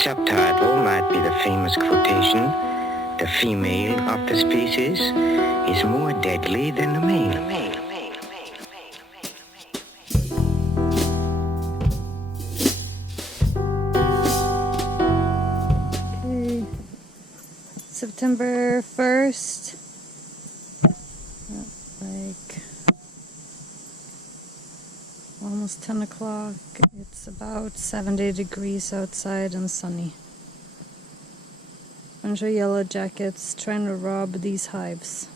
Subtitle might be the famous quotation, "The female of the species is more deadly than the male." Okay, September 1st, like almost 10 o'clock. It's about 70 degrees outside and sunny. Bunch of yellow jackets trying to rob these hives.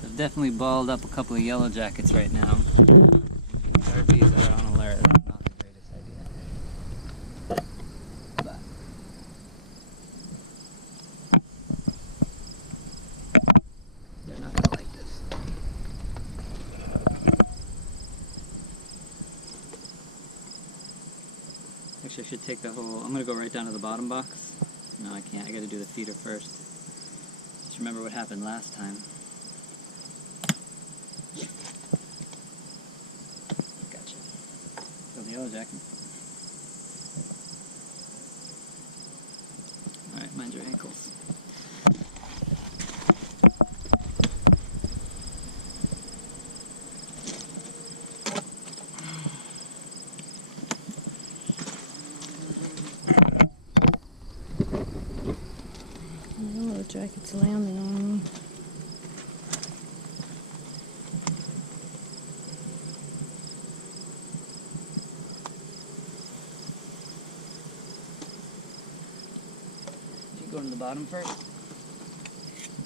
So I've definitely balled up a couple of yellow jackets right now. Darbies are on alert. That's not the greatest idea. But they're not gonna like this. Actually, I should take the whole. I'm gonna go right down to the bottom box. No, I can't. I gotta do the feeder first. Just remember what happened last time. Gotcha. Kill the yellow jacket. Alright, mind your ankles. Yellow jackets landing on me. You go to the bottom first.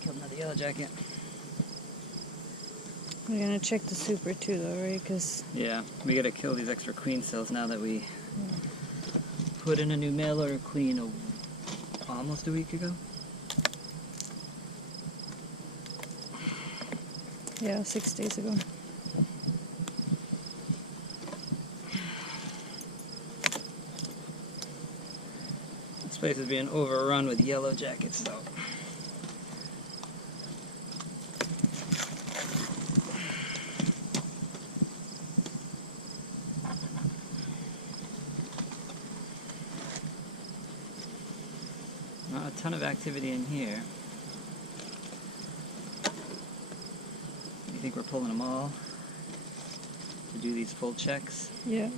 Kill another yellow jacket. We're gonna check the super too though, right? Because Yeah, we gotta kill these extra queen cells now that we put in a new male or a queen almost a week ago. yeah, 6 days ago. This place is being overrun with yellow jackets though. Not a ton of activity in here. You think we're pulling them all to do these full checks? Yeah.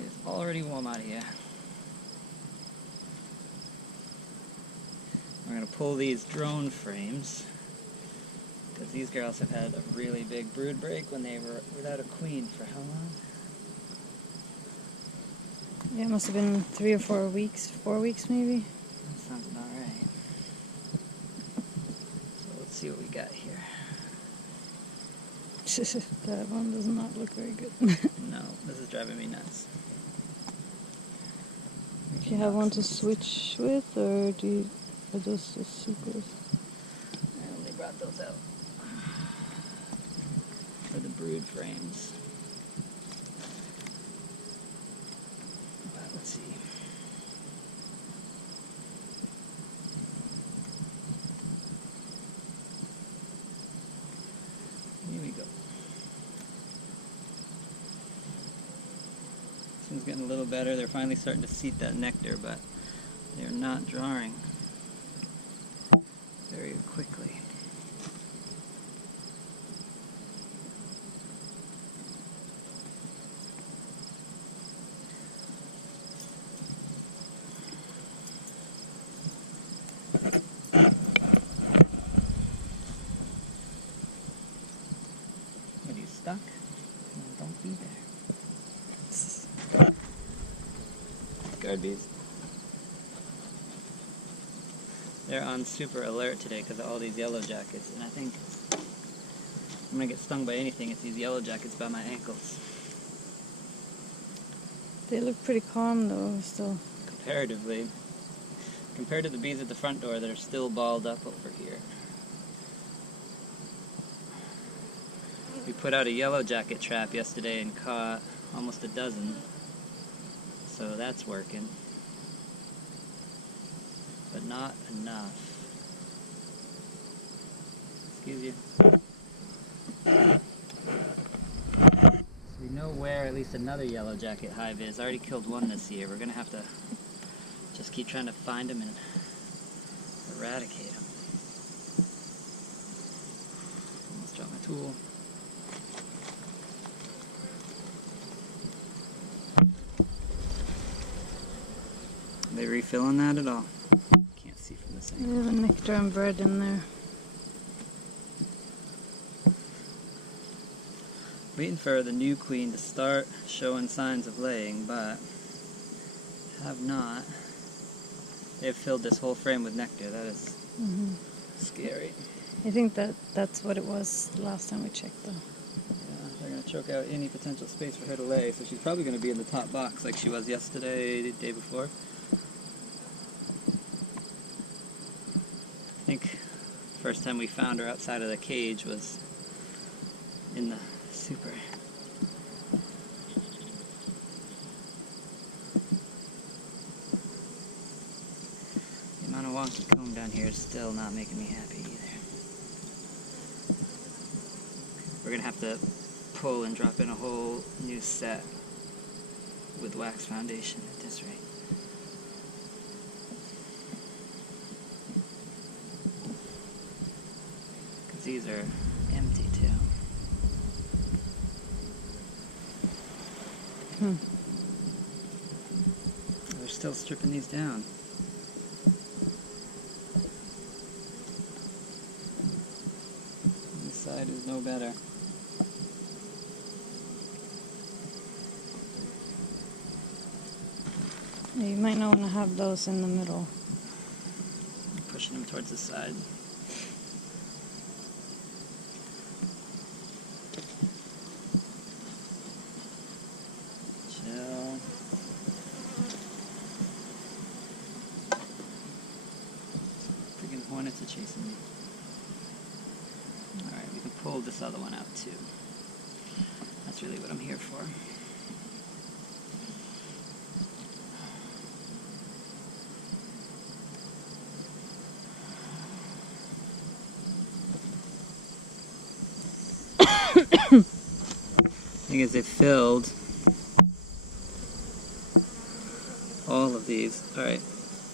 It's already warm out of here. We're going to pull these drone frames because these girls have had a really big brood break when they were without a queen for how long? Yeah, it must have been 3 or 4 weeks. 4 weeks maybe. That sounds about right. So let's see what we got here. That one does not look very good. No, this is driving me nuts. Do you have one to switch with, or do you, are those just supers? I only brought those out for the brood frames. But let's see. Here we go. This one's getting a little better. They're finally starting to seat that nectar, but they're not drawing very quickly. Are you stuck? No, don't be there. Guard bees. They're on super alert today because of all these yellow jackets, and I think I'm gonna get stung by anything. It's these yellow jackets by my ankles. They look pretty calm though, still. Comparatively, compared to the bees at the front door that are still balled up over here. We put out a yellow jacket trap yesterday and caught almost a dozen, so that's working. But not enough. Excuse you. We know where at least another yellow jacket hive is. I already killed one this year. We're gonna have to just keep trying to find them and eradicate them. Let's drop my tool. Are they refilling that at all? Can't see from this We angle. have a nectar and bread in there. Waiting for the new queen to start showing signs of laying, but have not. They've filled this whole frame with nectar. That is scary. I think that's what it was the last time we checked, though. Yeah, they're going to choke out any potential space for her to lay, so she's probably going to be in the top box like she was yesterday, the day before. I think first time we found her outside of the cage was in the super. The amount of wonky comb down here is still not making me happy either. We're gonna have to pull and drop in a whole new set with wax foundation at this rate. Because these are empty too. They're still stripping these down. This side is no better. Yeah, you might not want to have those in the middle. Pushing them towards the side. Chill. Freaking hornets are chasing me. Alright, we can pull this other one out too. That's really what I'm here for. Thing is, they filled all of these. Alright,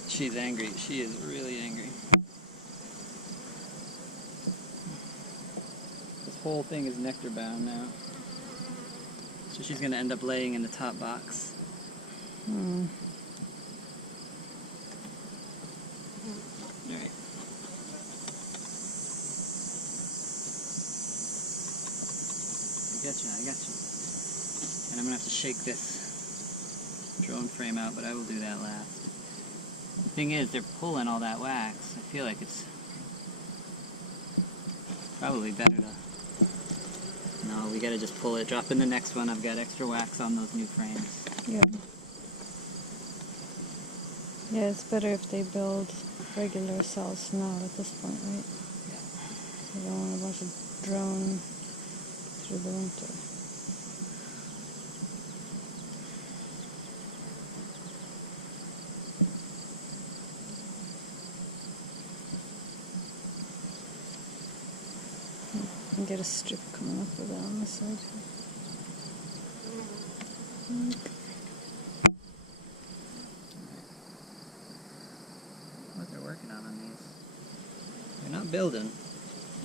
she's angry. She is really angry. This whole thing is nectar bound now. So she's going to end up laying in the top box. Alright. I got you. And I'm going to have to shake this drone frame out, but I will do that last. The thing is, they're pulling all that wax. I feel like it's probably better to... No, we got to just pull it. Drop in the next one. I've got extra wax on those new frames. Yeah. Yeah, it's better if they build regular cells now at this point, right? Yeah. You don't want a bunch of drone through the winter. You can get a strip coming up with that on the side. What they're working on these. They're not building.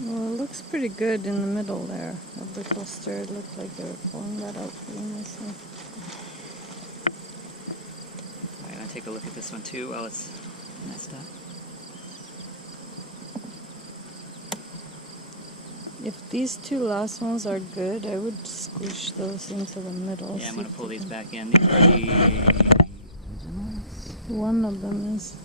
Well, it looks pretty good in the middle there of the cluster. It looked like they were pulling that out pretty nicely. Alright, I'll take a look at this one too while it's messed up. If these two last ones are good, I would squish those into the middle. Yeah, I'm see going to if pull they these can- back in. These are the originals. One of them is.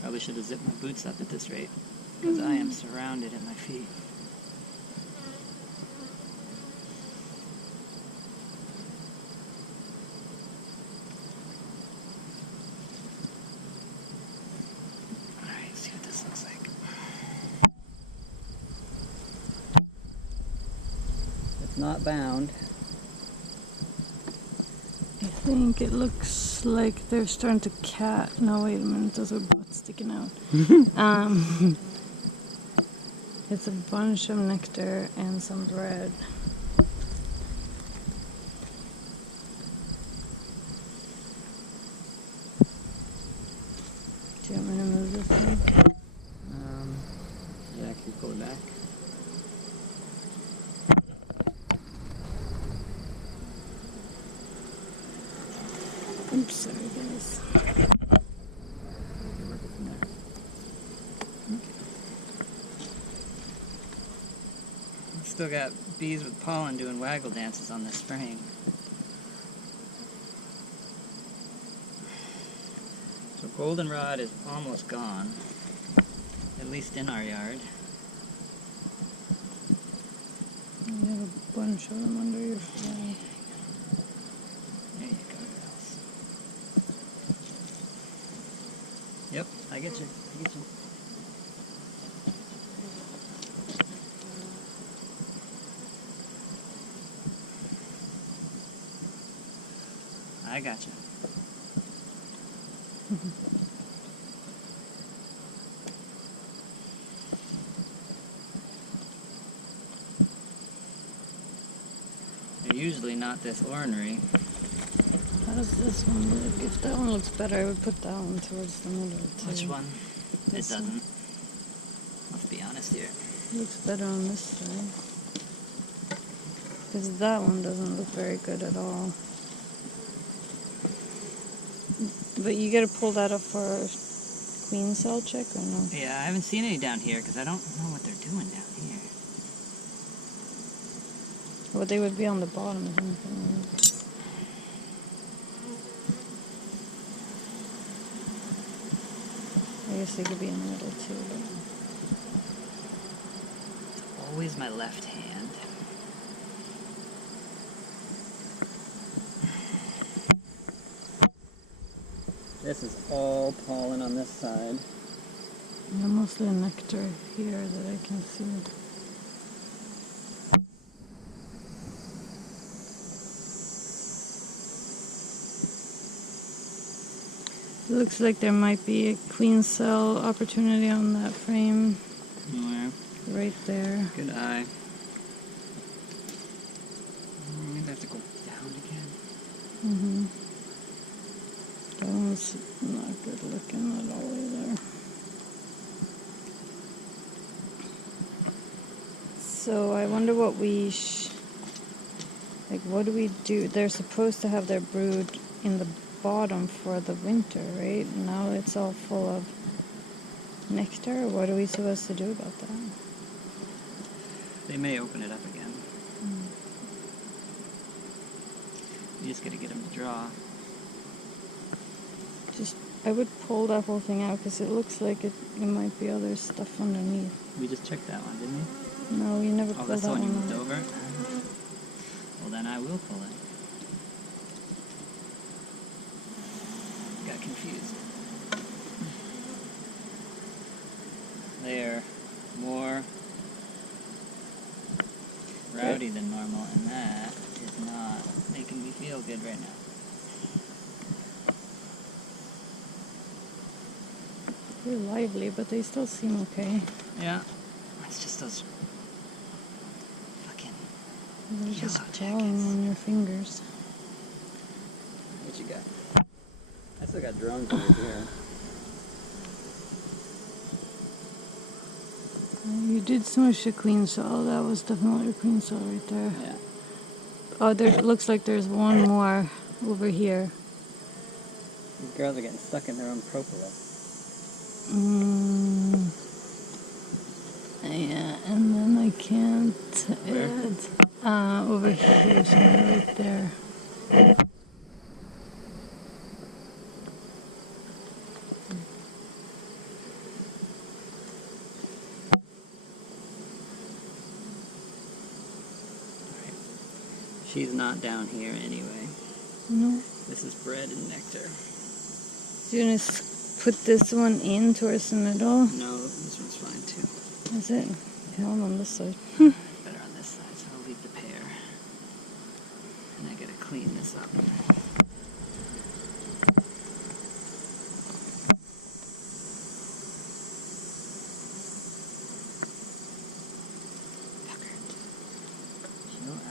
Probably should have zipped my boots up at this rate, because I am surrounded at my feet. Alright, let's see what this looks like. It's not bound. I think it looks like they're starting to no, wait a minute, those are butts sticking out. It's a bunch of nectar and some bread. Do you want me to move this thing? Yeah, can you pull it back? Oops, sorry guys. Still got bees with pollen doing waggle dances on this frame. So goldenrod is almost gone, at least in our yard. You have a bunch of them under your flag. There you go, girls. Yep, I get you. I get you. I got you. They're usually not this ornery. How does this one look? If that one looks better, I would put that one towards the middle too. Which one? This It doesn't. one. Let's be honest here. Looks better on this side. Because that one doesn't look very good at all. But you gotta pull that up for a queen cell check or no? Yeah, I haven't seen any down here because I don't know what they're doing down here. Well, they would be on the bottom or something. I guess they could be in the middle too. But... It's always my left hand. This is all pollen on this side. Yeah, mostly nectar here that I can see. It looks like there might be a queen cell opportunity on that frame. Where? Right there. Good eye. Maybe I have to go down again. Mm-hmm. That one's not good looking at all either. So I wonder what we like. What do we do? They're supposed to have their brood in the bottom for the winter, right? Now it's all full of nectar. What are we supposed to do about that? They may open it up again. You just gotta get them to draw. I would pull that whole thing out because it looks like it might be other stuff underneath. We just checked that one, didn't we? No, you never Oh, pulled that's that the one you one moved out. over? Well, then I will pull it. Got confused. They're more rowdy than normal, and that is not making me feel good right now. They're lively, but they still seem okay. Yeah, it's just those fucking They're just yellow crawling jackets. on your fingers. What you got? I still got drones over here. You did smush a queen cell. That was definitely a queen cell right there. Yeah. Oh, there looks like there's one more over here. These girls are getting stuck in their own propolis. Yeah, and then I can't add over here, somewhere right there. She's not down here anyway. No. This is bread and nectar. So you're gonna put this one in towards the middle? No, this one's fine too. Is it? Yeah, I'm on this side. Better on this side, so I'll leave the pair. And I gotta clean this up.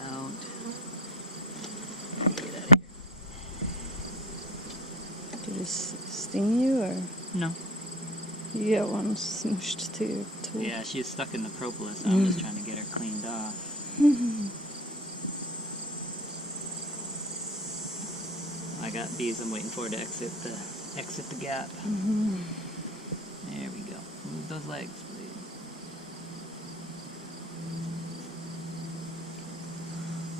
out. Get out of here. Did it sting you, or No. you got one smooshed to your tool? Yeah, she's stuck in the propolis. So I'm just trying to get her cleaned off. I got bees I'm waiting for to exit the gap. There we go. Move those legs, please.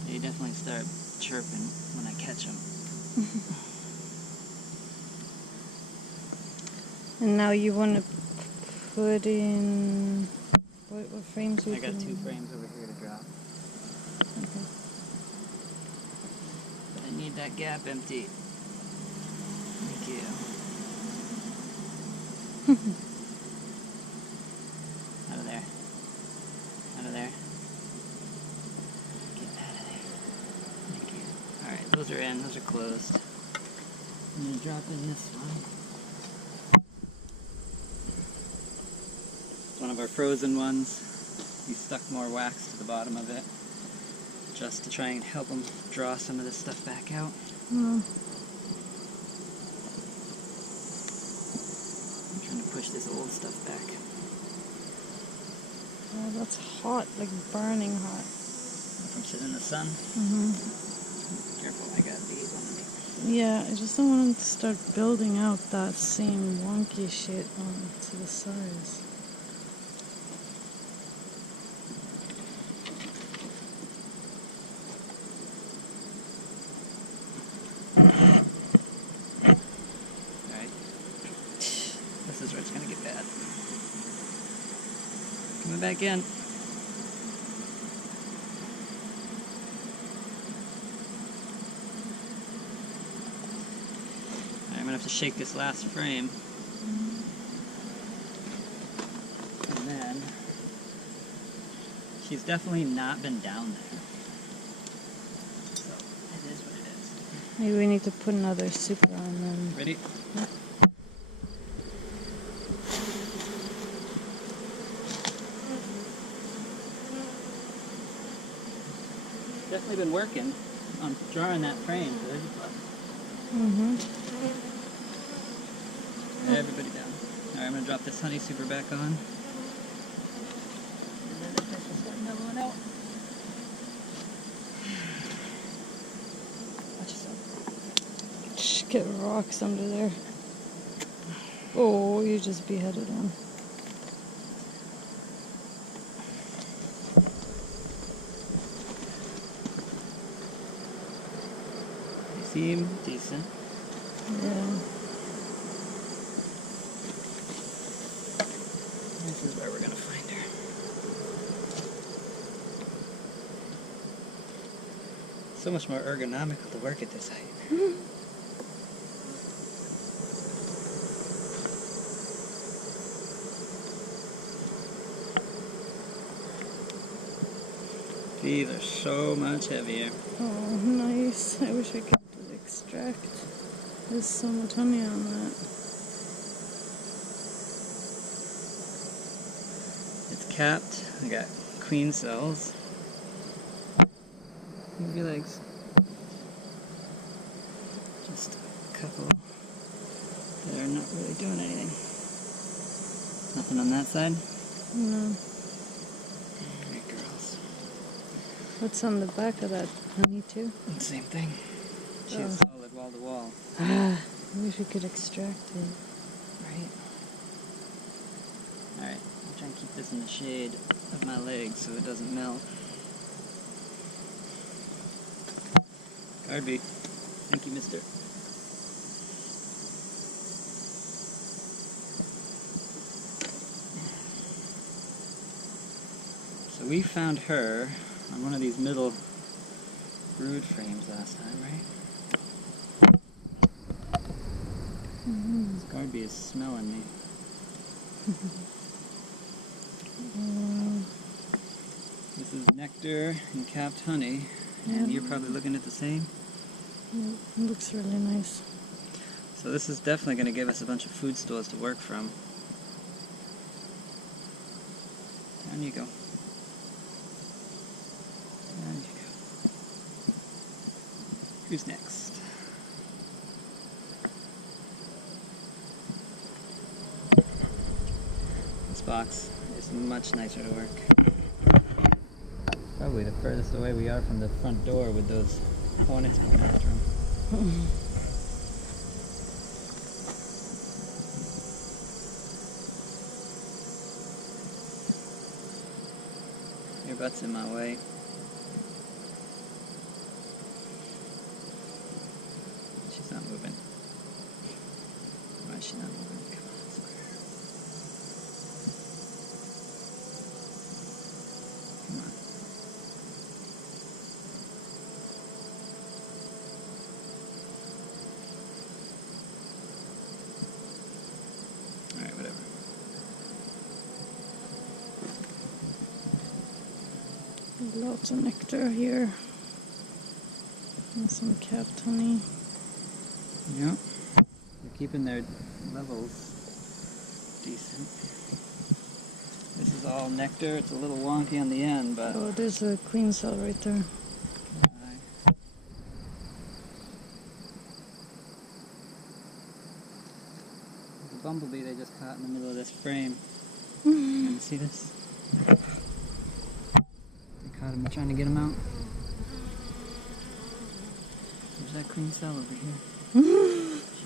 They definitely start chirping when I catch them. And now you want to put in what frames? I got 2 frames over here to drop. Okay. But I need that gap empty. Thank you. Out of there. Out of there. Get out of there. Thank you. Alright, those are in. Those are closed. I'm going to drop in this one. It's one of our frozen ones. We stuck more wax to the bottom of it just to try and help them draw some of this stuff back out. Oh. I'm trying to push this old stuff back. Oh, that's hot, like burning hot. From sitting in the sun. Careful, I got bees on me. Yeah, I just don't want them to start building out that same wonky shit to the sides. Alright. This is where it's gonna get bad. Coming back in. I'm gonna have to shake this last frame. And then she's definitely not been down there. So it is what it is. Maybe we need to put another super on them. Ready? Yeah. Definitely been working on drawing that frame good. Everybody down. Alright, I'm gonna drop this honey super back on. And then the fish will start mellowing out. Watch yourself. Shh, get rocks under there. Oh, you just beheaded one. They seem decent. Yeah. This is where we're gonna find her. So much more ergonomical to work at this height. These are so much heavier. Oh, nice. I wish I could extract. There's so much honey on that. It's capped. I got queen cells. Move your legs. Just a couple that are not really doing anything. Nothing on that side? No. Alright, girls. What's on the back of that honey too? Same thing. She's solid wall to wall. I wish we could extract it. Right? Alright, I'll try and keep this in the shade of my legs so it doesn't melt. Guard bee. Thank you, mister. So we found her on one of these middle brood frames last time, right? This guard bee is smelling me. This is nectar and capped honey, and you're probably looking at the same. It looks really nice. So this is definitely going to give us a bunch of food stores to work from. Down you go. Down you go. Who's next? This box is much nicer to work. Probably the furthest away we are from the front door with those hornets going after them. Your butt's in my way. She's not moving. Why is she not moving? Come on, square. Come on. Alright, whatever. Lots of nectar here. And some capped honey. Yep. They're keeping their levels decent. This is all nectar. It's a little wonky on the end, but... Oh, there's a queen cell right there. The bumblebee they just caught in the middle of this frame. Can you see this? They caught him trying to get him out. There's that queen cell over here. She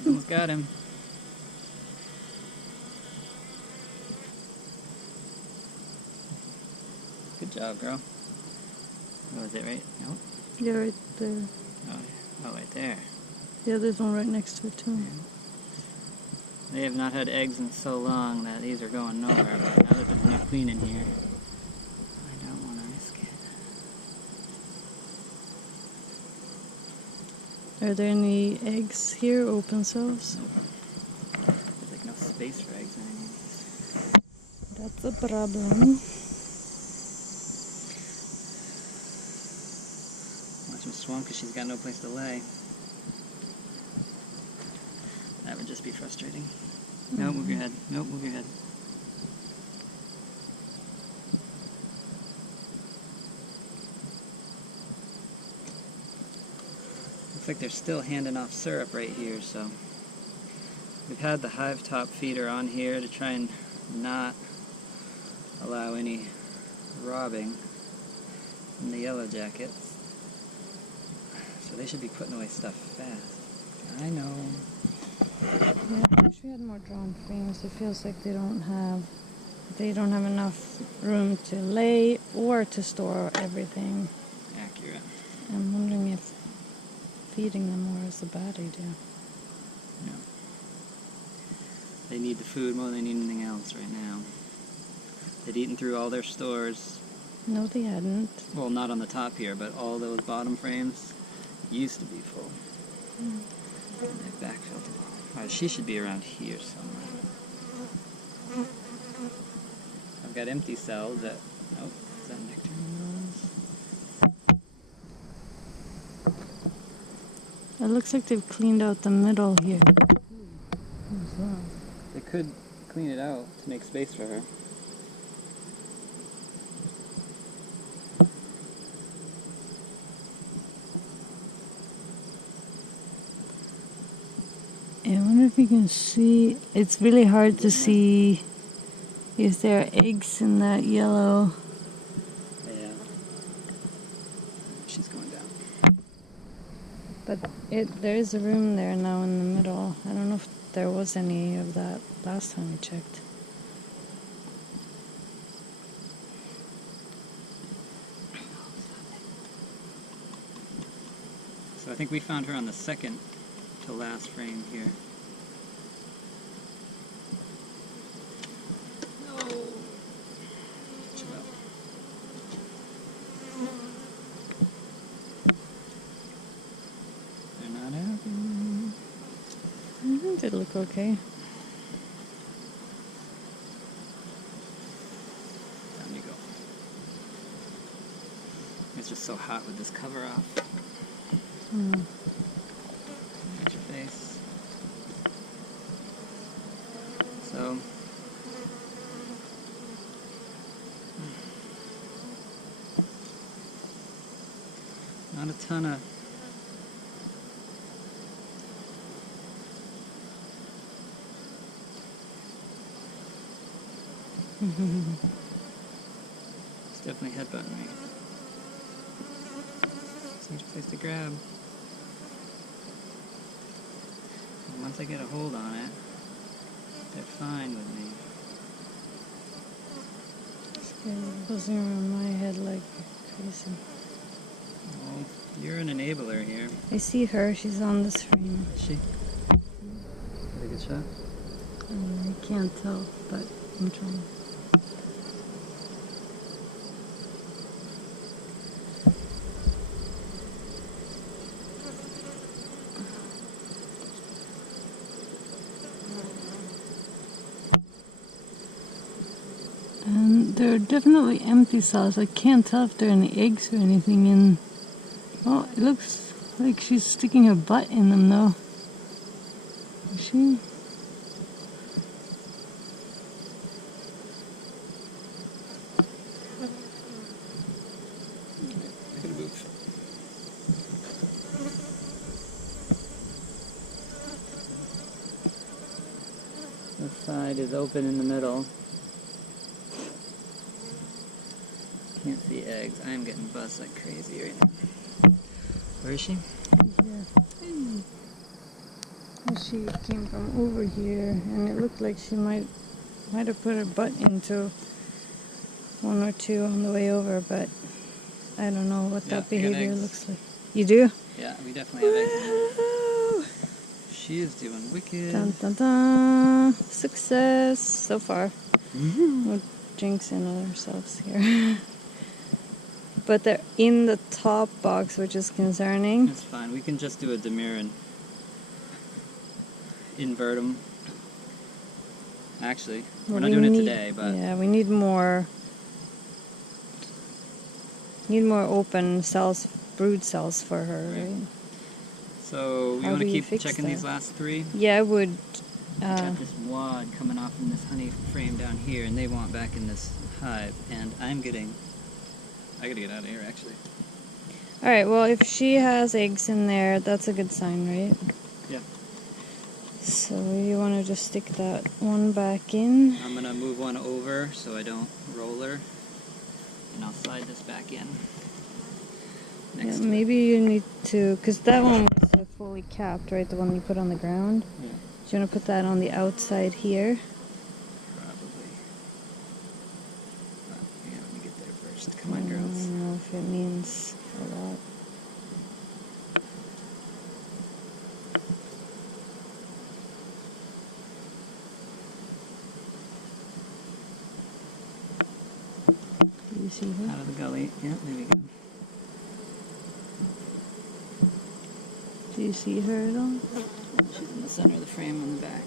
almost got him. Good job, girl. Oh, is it right? Nope. Yeah, right there. Oh, right there. Yeah, there's one right next to it too. Yeah. They have not had eggs in so long that these are going nowhere, but now that there's a new queen in here, I don't want to risk it. Are there any eggs here, open cells? Nope. There's like no space for eggs in any of these. That's a problem. Watch them swim because she's got no place to lay. That would just be frustrating. No, move your head. No, move your head. Looks like they're still handing off syrup right here, so we've had the hive top feeder on here to try and not allow any robbing from the yellow jackets. So they should be putting away stuff fast. I know. Yeah, I wish we had more drawn frames. It feels like they don't have enough room to lay or to store everything. Accurate. I'm wondering if feeding them more is a bad idea. No. They need the food more than they need anything else right now. They'd eaten through all their stores. No, they hadn't. Well, not on the top here, but all those bottom frames used to be full. And they've backfilled them all. Right, she should be around here somewhere. I've got empty cells that... Nope, is that nectar in those? It looks like they've cleaned out the middle here. They could clean it out to make space for her. I wonder if you can see. It's really hard to see. Is there eggs in that yellow? Yeah. She's going down. But there is a room there now in the middle. I don't know if there was any of that last time we checked. So I think we found her on the second to last frame here. No. Chill out. They're not happy. I think they look okay. Down you go. It's just so hot with this cover off. At your face. So not a ton of It's definitely headbutting me. Just need a place to grab. And once I get a hold on it, they're fine with me. This guy buzzing around my head like crazy. Well, you're an enabler here. I see her. She's on this frame. Is she? Got a good shot? I can't tell, but I'm trying. And they're definitely empty cells. I can't tell if there are any eggs or anything in. Oh, it looks like she's sticking her butt in them though. Is she? I gotta move. This side is open in the middle. Can't see eggs. I'm getting buzzed like crazy right now. Where is she? Yeah. She came from over here, and it looked like she might have put her butt into one or two on the way over, but I don't know what Yeah, that I got behavior eggs. looks like. You do? Yeah, we definitely have eggs in there. Woo! She is doing wicked. Dun dun dun! Success so far. We're jinxing ourselves here. But they're in the top box, which is concerning. It's fine. We can just do a demure and invert them. Actually, we're not doing it today, but yeah, we need more. Need more open cells, brood cells for her, right? so we How want do to you keep fix checking that? these last three. Yeah, I would. Got this wad coming off from this honey frame down here, and they want back in this hive, and I gotta get out of here actually. All right. Well, if she has eggs in there, that's a good sign, right? Yeah. So you want to just stick that one back in. I'm gonna move one over so I don't roll her, and I'll slide this back in. Yeah, Next to maybe you need to, because that one was fully capped, right? The one you put on the ground. Yeah. Do you want to put that on the outside here? Probably. Yeah, let me get there first. Come I on, girls. don't know if it means a lot. Do you see her? Out of the gully. Yeah, there we go. Do you see her at all? She's in the center of the frame on the back.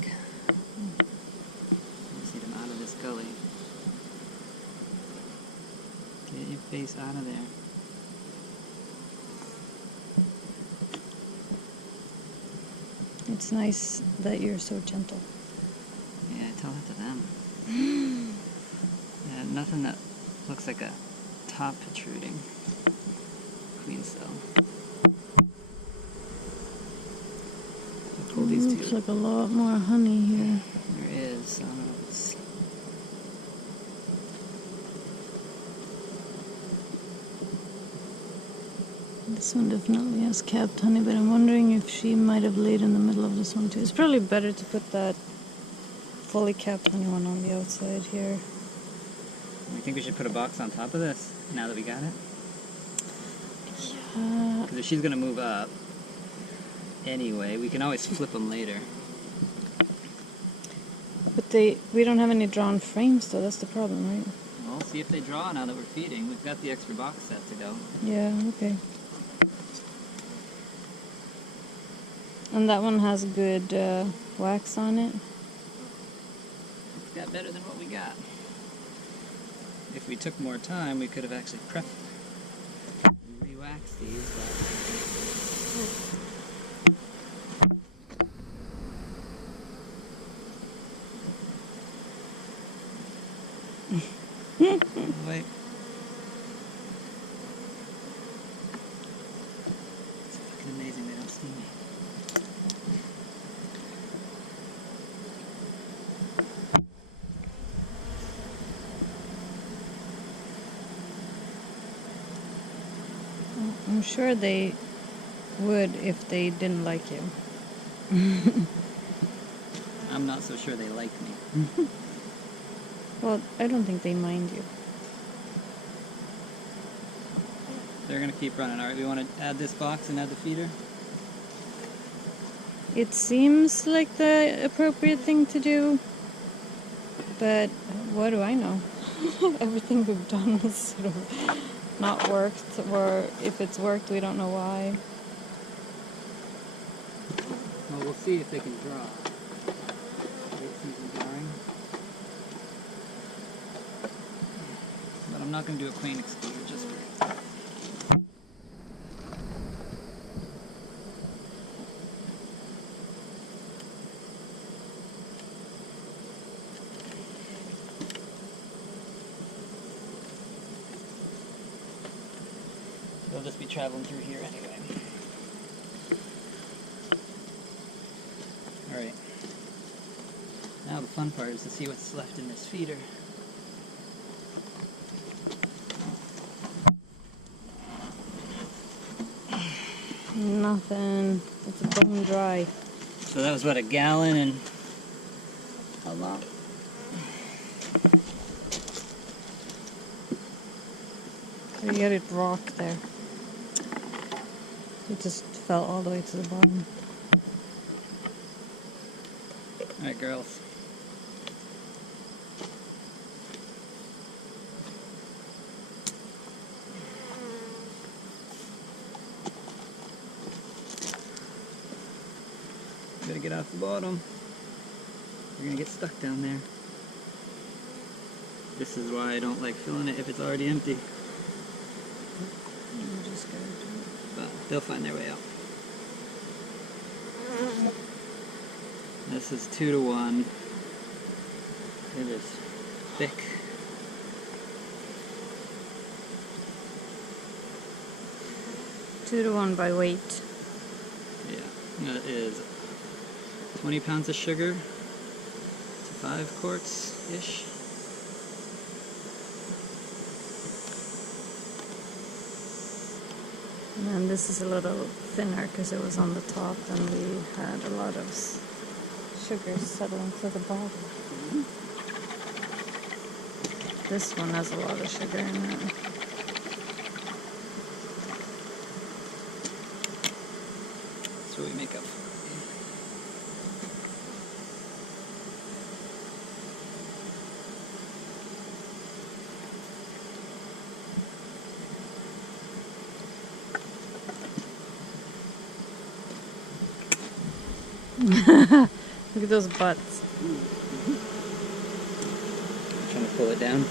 Just need them out of this gully. Get your face out of there. It's nice that you're so gentle. Yeah, tell that to them. Yeah, nothing that looks like a top protruding queen cell. I'll pull these Looks two. like a lot more honey here. There is. I don't know if it's... This one definitely has capped honey, but I'm wondering if she might have laid in the middle of this one too. It's probably better to put that fully capped honey one on the outside here. I think we should put a box on top of this now that we got it. Yeah. Because if she's going to move up anyway, we can always flip them later. But we don't have any drawn frames though, that's the problem, right? Well, see if they draw now that we're feeding. We've got the extra box set to go. Yeah, okay. And that one has good wax on it. It's got better than what we got. If we took more time, we could have actually prepped and re-waxed these, wait. It's fucking amazing they don't see me. I'm sure they would if they didn't like you. I'm not so sure they like me. Well, I don't think they mind you. They're gonna keep running. Alright, we want to add this box and add the feeder? It seems like the appropriate thing to do, but what do I know? Everything we've done has sort of not worked, or if it's worked, we don't know why. Well, we'll see if they can draw. Wait, see them drawing. But I'm not going to do a queen excluder just for it. They'll just be traveling through here anyway. Alright. Now the fun part is to see what's left in this feeder. Nothing. It's bone dry. So that was what, a gallon and a lot? You get it rock there. It just fell all the way to the bottom. Alright, girls. Gotta get off the bottom. You're gonna get stuck down there. This is why I don't like filling it if it's already empty. You just gotta do it. But they'll find their way out. This is 2 to 1. It is thick. Two to 1 by weight. Yeah, that is 20 pounds of sugar to 5 quarts-ish. And this is a little thinner because it was on the top and we had a lot of sugar settling to the bottom. This one has a lot of sugar in it. That's what we make up for. Look at those butts. Trying to pull it down.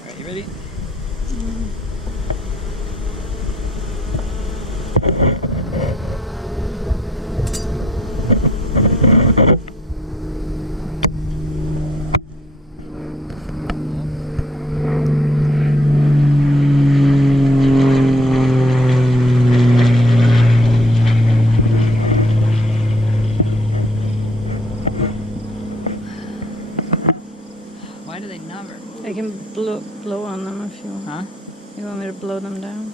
Alright, you ready? Why do they never move? I can blow on them if you want. Huh? You want me to blow them down?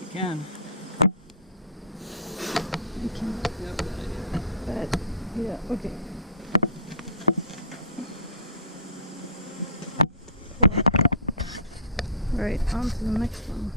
You can. I can. Yep, that idea. But, yeah, okay. Cool. Right, on to the next one.